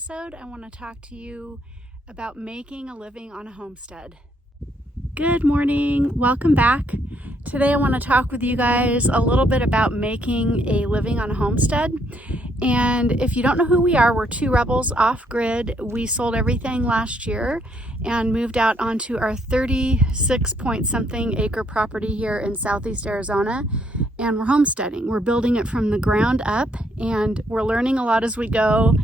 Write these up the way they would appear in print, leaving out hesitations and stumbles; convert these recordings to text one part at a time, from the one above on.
episode, I want to talk to you about making a living on a homestead. Good morning, welcome back. Today I want to talk with you guys a little bit about making a living on a homestead. And if you don't know who we are, we're two rebels off grid. We sold everything last year and moved out onto our 36 point something acre property here in Southeast Arizona. And we're homesteading. We're building it from the ground up, and we're learning a lot as we go.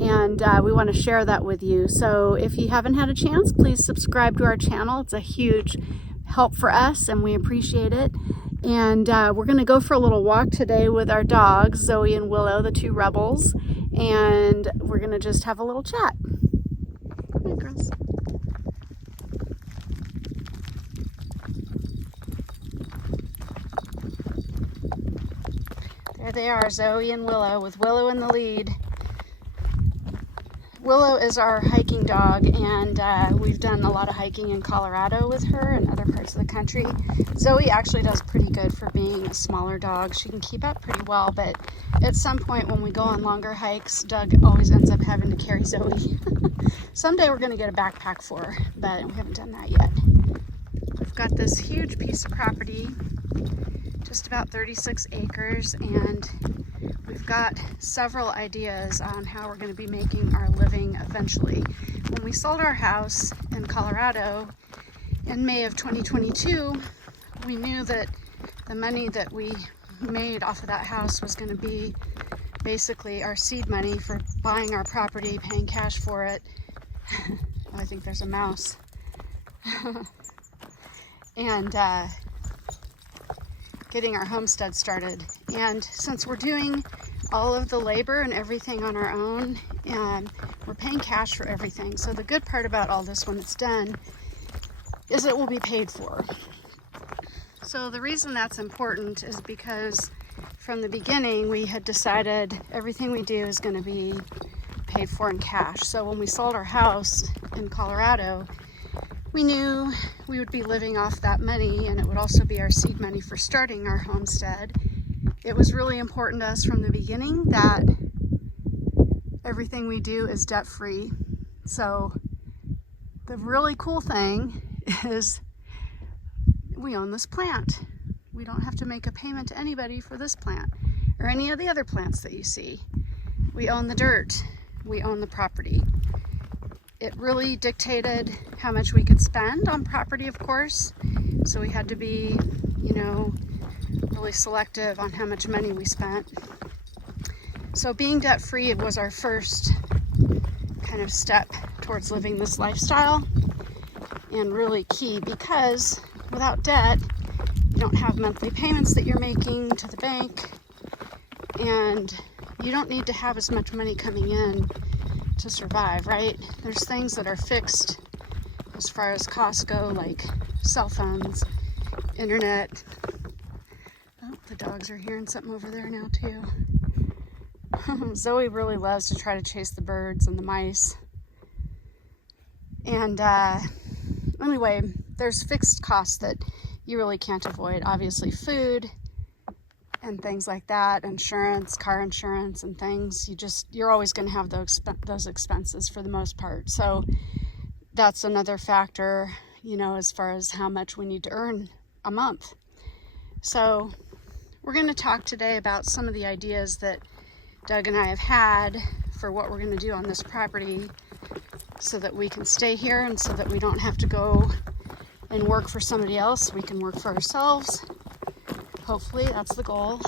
And we want to share that with you. So if you haven't had a chance, please subscribe to our channel. It's a huge help for us and we appreciate it. And we're going to go for a little walk today with our dogs, Zoey and Willow, the two rebels. And we're going to just have a little chat. Come on, girls. There they are, Zoey and Willow, with Willow in the lead. Willow is our hiking dog, and we've done a lot of hiking in Colorado with her and other parts of the country. Zoey actually does pretty good for being a smaller dog. She can keep up pretty well, but at some point when we go on longer hikes, Doug always ends up having to carry Zoey. Someday we're going to get a backpack for her, but we haven't done that yet. We've got this huge piece of property, just about 36 acres, and we've got several ideas on how we're going to be making our living eventually. When we sold our house in Colorado in May of 2022, we knew that the money that we made off of that house was going to be basically our seed money for buying our property, paying cash for it. Oh, I think there's a mouse. And getting our homestead started. And since we're doing all of the labor and everything on our own, and we're paying cash for everything, so the good part about all this when it's done is it will be paid for. So the reason that's important is because from the beginning we had decided everything we do is going to be paid for in cash. So when we sold our house in Colorado, we knew we would be living off that money, and it would also be our seed money for starting our homestead. It was really important to us from the beginning that everything we do is debt-free. So the really cool thing is we own this plant. We don't have to make a payment to anybody for this plant or any of the other plants that you see. We own the dirt. We own the property. It really dictated how much we could spend on property, of course. So we had to be, really selective on how much money we spent. So being debt-free was our first kind of step towards living this lifestyle, and really key, because without debt, you don't have monthly payments that you're making to the bank, and you don't need to have as much money coming in to survive, right? There's things that are fixed as far as costs go, like cell phones, internet. Oh, the dogs are hearing something over there now too. Zoey really loves to try to chase the birds and the mice. And anyway, there's fixed costs that you really can't avoid. Obviously food and things like that, insurance, car insurance and things. You're always going to have those expenses for the most part. So that's another factor, as far as how much we need to earn a month. So we're going to talk today about some of the ideas that Doug and I have had for what we're going to do on this property so that we can stay here and so that we don't have to go and work for somebody else. We can work for ourselves. Hopefully, that's the goal.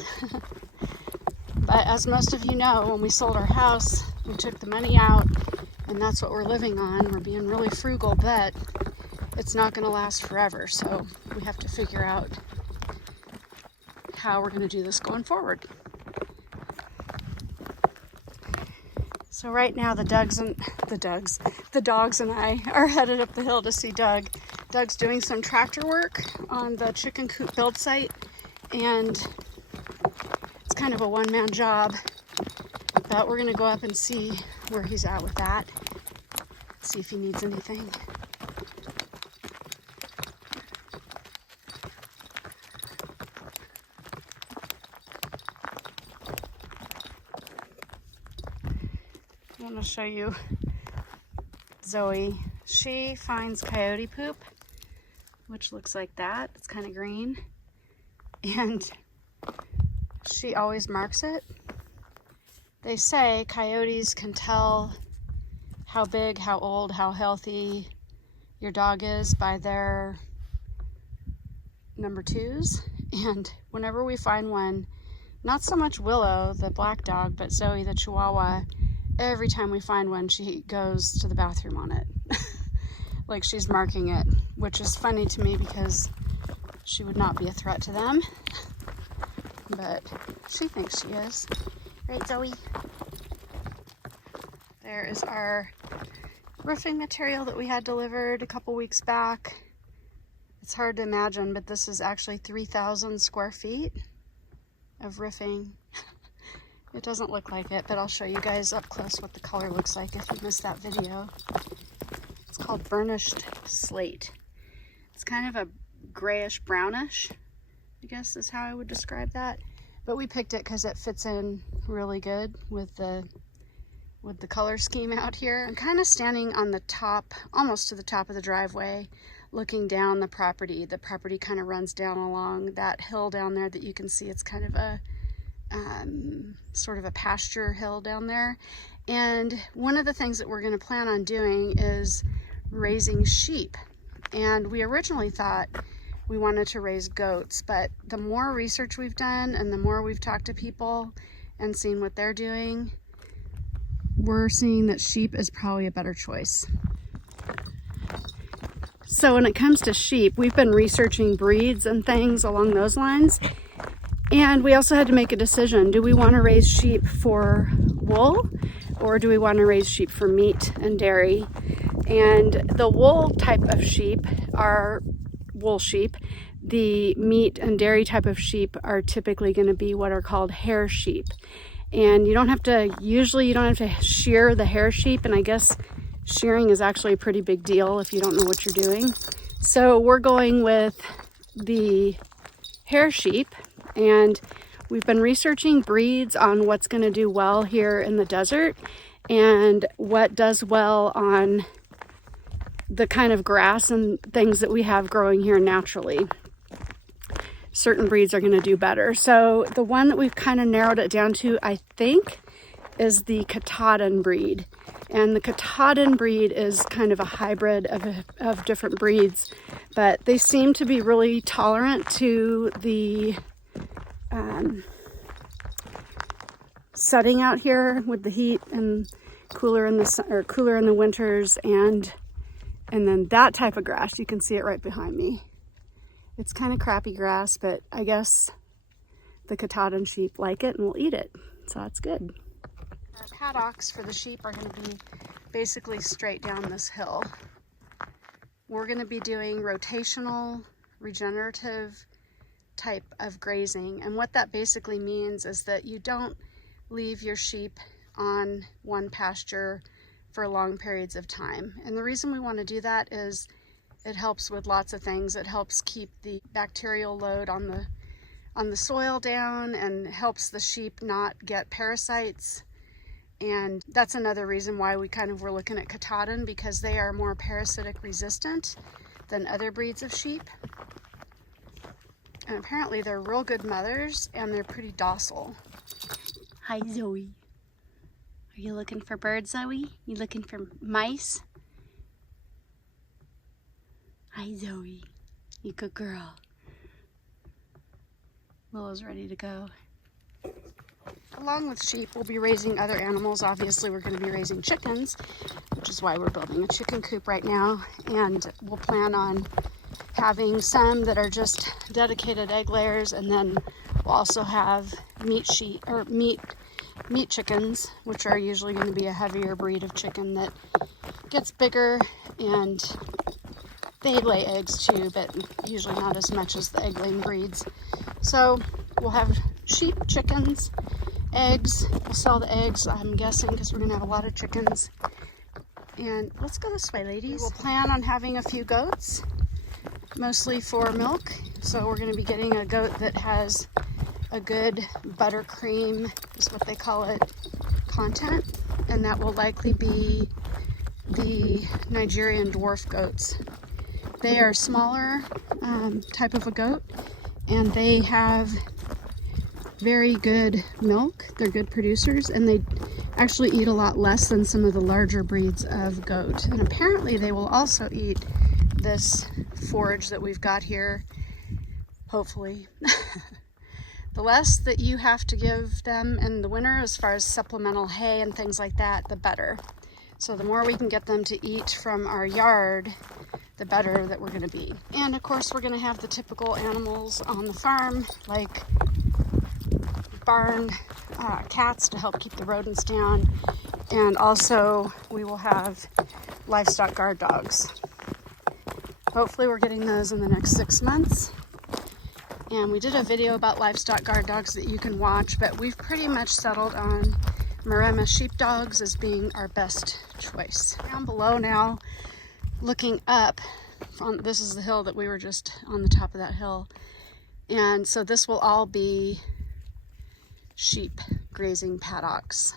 But as most of you know, when we sold our house, we took the money out, and that's what we're living on. We're being really frugal, but it's not going to last forever. So we have to figure out how we're going to do this going forward. So right now, the dogs and I are headed up the hill to see Doug. Doug's doing some tractor work on the chicken coop build site, and it's kind of a one-man job, but we're going to go up and see where he's at with that, see if he needs anything. I'm gonna show you Zoe. She finds coyote poop, which looks like that. It's kind of green. And she always marks it. They say coyotes can tell how big, how old, how healthy your dog is by their number 2s. And whenever we find one, not so much Willow, the black dog, but Zoe, the Chihuahua, every time we find one, she goes to the bathroom on it. Like she's marking it, which is funny to me because she would not be a threat to them. But she thinks she is. Right, Zoe? There is our roofing material that we had delivered a couple weeks back. It's hard to imagine, but this is actually 3,000 square feet of roofing. It doesn't look like it, but I'll show you guys up close what the color looks like if you missed that video. It's called burnished slate. It's kind of a grayish brownish, I guess is how I would describe that. But we picked it because it fits in really good with the color scheme out here. I'm kind of standing on the top, almost to the top of the driveway, looking down the property. The property kind of runs down along that hill down there that you can see. It's kind of a sort of a pasture hill down there. And one of the things that we're going to plan on doing is raising sheep. And we originally thought we wanted to raise goats, but the more research we've done and the more we've talked to people and seen what they're doing, we're seeing that sheep is probably a better choice. So when it comes to sheep, we've been researching breeds and things along those lines. And we also had to make a decision. Do we want to raise sheep for wool, or do we want to raise sheep for meat and dairy? And the wool type of sheep are wool sheep. The meat and dairy type of sheep are typically going to be what are called hair sheep. And usually you don't have to shear the hair sheep, and I guess shearing is actually a pretty big deal if you don't know what you're doing. So we're going with the hair sheep, and we've been researching breeds on what's going to do well here in the desert and what does well on the kind of grass and things that we have growing here naturally. Certain breeds are going to do better. So the one that we've kind of narrowed it down to, I think, is the Katahdin breed. And the Katahdin breed is kind of a hybrid of different breeds, but they seem to be really tolerant to the setting out here with the heat and cooler in the winters, and then that type of grass. You can see it right behind me. It's kind of crappy grass, but I guess the Katahdin sheep like it and will eat it, so that's good. Our paddocks for the sheep are going to be basically straight down this hill. We're going to be doing rotational, regenerative type of grazing, and what that basically means is that you don't leave your sheep on one pasture for long periods of time. And the reason we want to do that is it helps with lots of things. It helps keep the bacterial load on the soil down and helps the sheep not get parasites. And that's another reason why we kind of were looking at Katahdin, because they are more parasitic resistant than other breeds of sheep. And apparently they're real good mothers and they're pretty docile. Hi, Zoe. Are you looking for birds, Zoe? You looking for mice? Hi, Zoe. You good girl. Willow's ready to go. Along with sheep, we'll be raising other animals. Obviously, we're going to be raising chickens, which is why we're building a chicken coop right now. And we'll plan on having some that are just dedicated egg layers, and then we'll also have meat chickens, which are usually going to be a heavier breed of chicken that gets bigger, and they lay eggs too, but usually not as much as the egg laying breeds. So we'll have sheep, chickens, eggs. We'll sell the eggs, I'm guessing, because we're gonna have a lot of chickens. And let's go this way, ladies. We'll plan on having a few goats, mostly for milk. So we're gonna be getting a goat that has a good buttercream, is what they call it, content. and that will likely be the Nigerian dwarf goats. They are smaller type of a goat, and they have very good milk. They're good producers, and they actually eat a lot less than some of the larger breeds of goat. And apparently they will also eat this forage that we've got here, hopefully. The less that you have to give them in the winter as far as supplemental hay and things like that, the better. So the more we can get them to eat from our yard, the better that we're going to be. And of course we're going to have the typical animals on the farm, like barn cats to help keep the rodents down, and also we will have livestock guard dogs. Hopefully we're getting those in the next 6 months. And we did a video about livestock guard dogs that you can watch, but we've pretty much settled on Maremma sheepdogs as being our best choice. Down below now, looking up, this is the hill that we were just on the top of that hill. And so this will all be sheep grazing paddocks.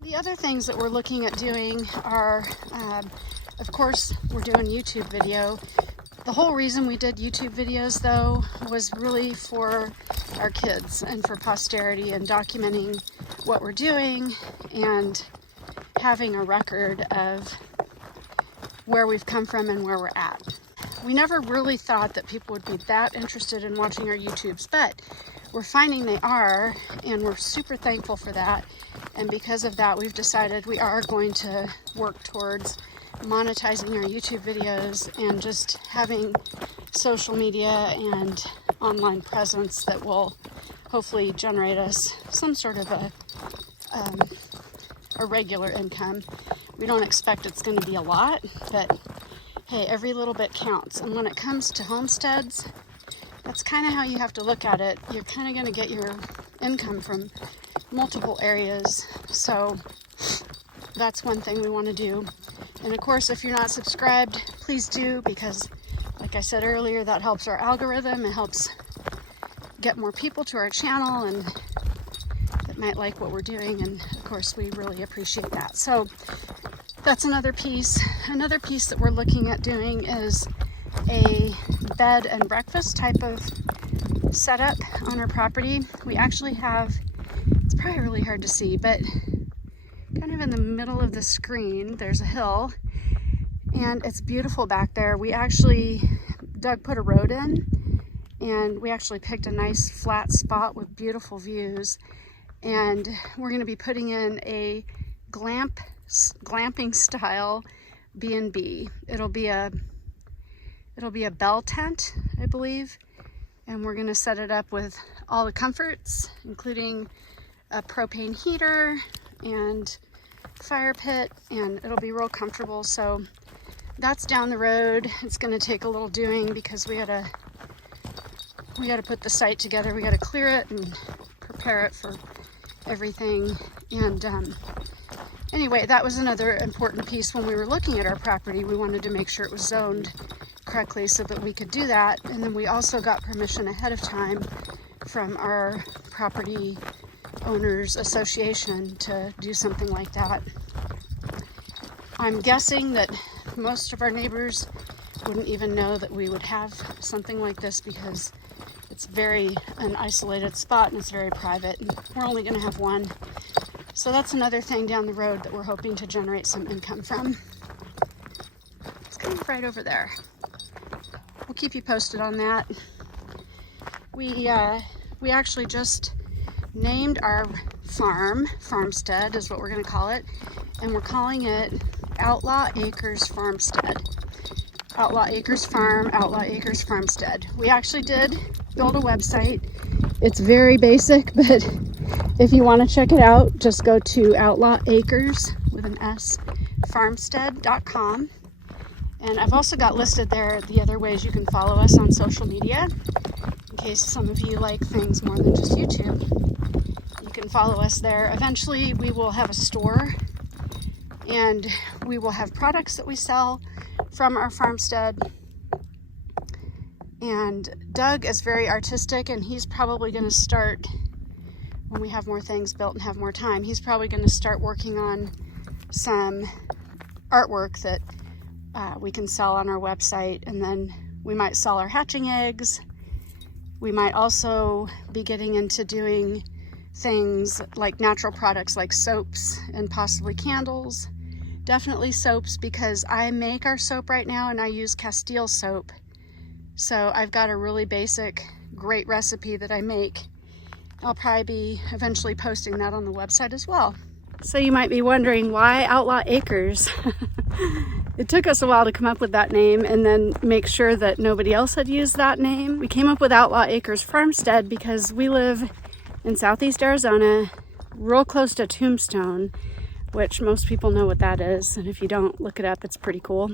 The other things that we're looking at doing are, of course, we're doing YouTube video. The whole reason we did YouTube videos, though, was really for our kids and for posterity and documenting what we're doing and having a record of where we've come from and where we're at. We never really thought that people would be that interested in watching our YouTubes, but we're finding they are, and we're super thankful for that. And because of that, we've decided we are going to work towards monetizing our YouTube videos and just having social media and online presence that will hopefully generate us some sort of a regular income. We don't expect it's going to be a lot, but hey, every little bit counts. And when it comes to homesteads, that's kind of how you have to look at it. You're kind of going to get your income from multiple areas. So that's one thing we want to do. And of course, if you're not subscribed, please do, because like I said earlier, that helps our algorithm. It helps get more people to our channel and that might like what we're doing. And of course, we really appreciate that. So that's another piece. Another piece that we're looking at doing is a bed and breakfast type of setup on our property. We actually have, it's probably really hard to see, but kind of in the middle of the screen, there's a hill, and it's beautiful back there. We actually, Doug put a road in, and we actually picked a nice flat spot with beautiful views, and we're going to be putting in a glamping style B&B. It'll be a bell tent, I believe, and we're going to set it up with all the comforts, including a propane heater and fire pit, and it'll be real comfortable. So that's down the road. It's going to take a little doing because we gotta put the site together. We gotta clear it and prepare it for everything. And anyway, that was another important piece when we were looking at our property. We wanted to make sure it was zoned correctly so that we could do that. And then we also got permission ahead of time from our property owners association to do something like that. I'm guessing that most of our neighbors wouldn't even know that we would have something like this because it's an isolated spot and it's very private, and we're only going to have one. So that's another thing down the road that we're hoping to generate some income from. It's kind of right over there. We'll keep you posted on that. We actually just named our farmstead is what we're going to call it, and we're calling it Outlaw Acres Farmstead. Outlaw Acres Farm, Outlaw Acres Farmstead. We actually did build a website. It's very basic, but if you want to check it out, just go to Outlaw Acres with an S, farmstead.com. And I've also got listed there the other ways you can follow us on social media, in case some of you like things more than just YouTube. You can follow us there. Eventually we will have a store, and we will have products that we sell from our farmstead. And Doug is very artistic, and he's probably going to start when we have more things built and have more time. He's probably going to start working on some artwork that we can sell on our website, and then we might sell our hatching eggs. We might also be getting into doing things like natural products like soaps and possibly candles. Definitely soaps, because I make our soap right now and I use Castile soap. So I've got a really basic, great recipe that I make. I'll probably be eventually posting that on the website as well. So you might be wondering, why Outlaw Acres? It took us a while to come up with that name and then make sure that nobody else had used that name. We came up with Outlaw Acres Farmstead because we live in southeast Arizona, real close to Tombstone, which most people know what that is. And if you don't, look it up, it's pretty cool.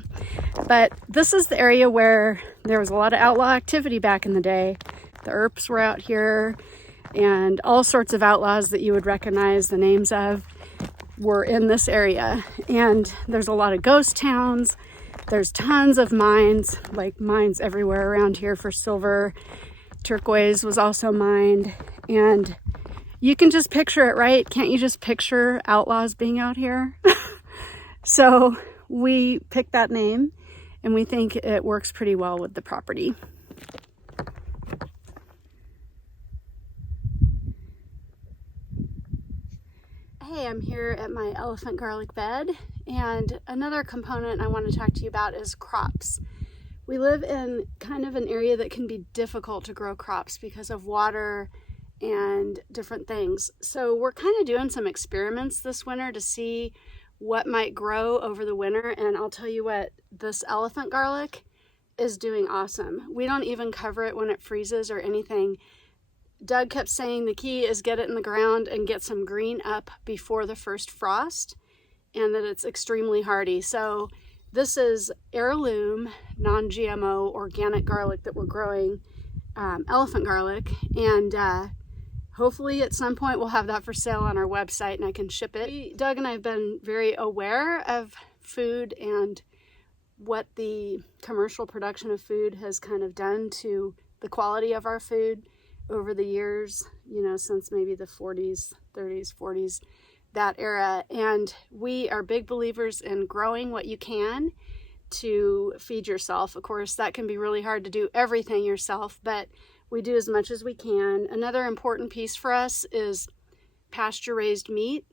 But this is the area where there was a lot of outlaw activity back in the day. The Earps were out here, and all sorts of outlaws that you would recognize the names of were in this area. And there's a lot of ghost towns. There's tons of mines, like mines everywhere around here for silver. Turquoise was also mined. And you can just picture it, right? Can't you just picture outlaws being out here? So we picked that name, and we think it works pretty well with the property. Hey, I'm here at my elephant garlic bed, and another component I want to talk to you about is crops. We live in kind of an area that can be difficult to grow crops because of water and different things. So we're kind of doing some experiments this winter to see what might grow over the winter, and I'll tell you what, this elephant garlic is doing awesome. We don't even cover it when it freezes or anything. Doug kept saying the key is get it in the ground and get some green up before the first frost, and that it's extremely hardy. So this is heirloom, non-GMO, organic garlic that we're growing, elephant garlic, and hopefully at some point we'll have that for sale on our website and I can ship it. Doug and I have been very aware of food and what the commercial production of food has kind of done to the quality of our food over the years, you know, since maybe the 40s, 30s, 40s, that era. And we are big believers in growing what you can to feed yourself. Of course, that can be really hard to do everything yourself, but we do as much as we can. Another important piece for us is pasture-raised meat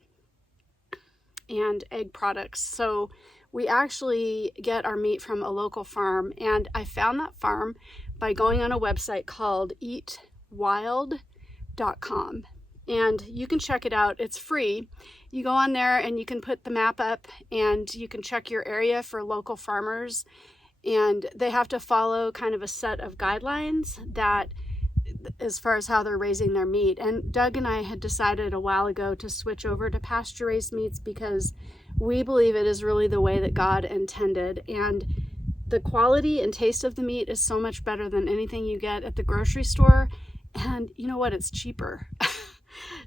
and egg products. So we actually get our meat from a local farm, and I found that farm by going on a website called eatwild.com, and you can check it out. It's free. You go on there and you can put the map up and you can check your area for local farmers, and they have to follow kind of a set of guidelines that as far as how they're raising their meat. And Doug and I had decided a while ago to switch over to pasture-raised meats because we believe it is really the way that God intended, and the quality and taste of the meat is so much better than anything you get at the grocery store. And you know what? It's cheaper.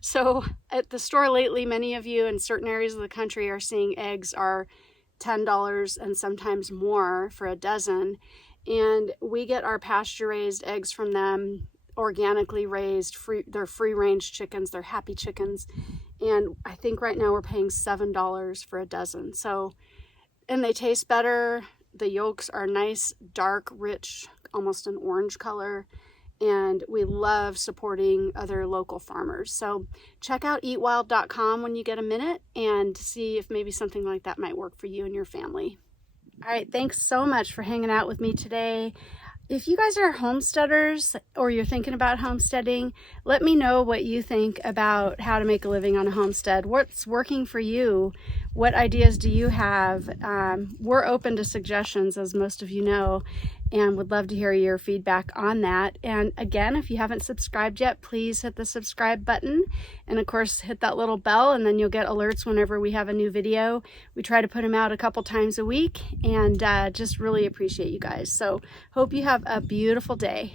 So at the store lately, many of you in certain areas of the country are seeing eggs are $10 and sometimes more for a dozen. And we get our pasture-raised eggs from them, organically raised, they're free-range chickens, they're happy chickens. And I think right now we're paying $7 for a dozen. So, and they taste better. The yolks are nice, dark, rich, almost an orange color. And we love supporting other local farmers. So check out eatwild.com when you get a minute and see if maybe something like that might work for you and your family. All right, thanks so much for hanging out with me today. If you guys are homesteaders or you're thinking about homesteading, let me know what you think about how to make a living on a homestead. What's working for you? What ideas do you have? We're open to suggestions, as most of you know, and would love to hear your feedback on that. And again, if you haven't subscribed yet, please hit the subscribe button. And of course, hit that little bell, and then you'll get alerts whenever we have a new video. We try to put them out a couple times a week, and just really appreciate you guys. So hope you have a beautiful day.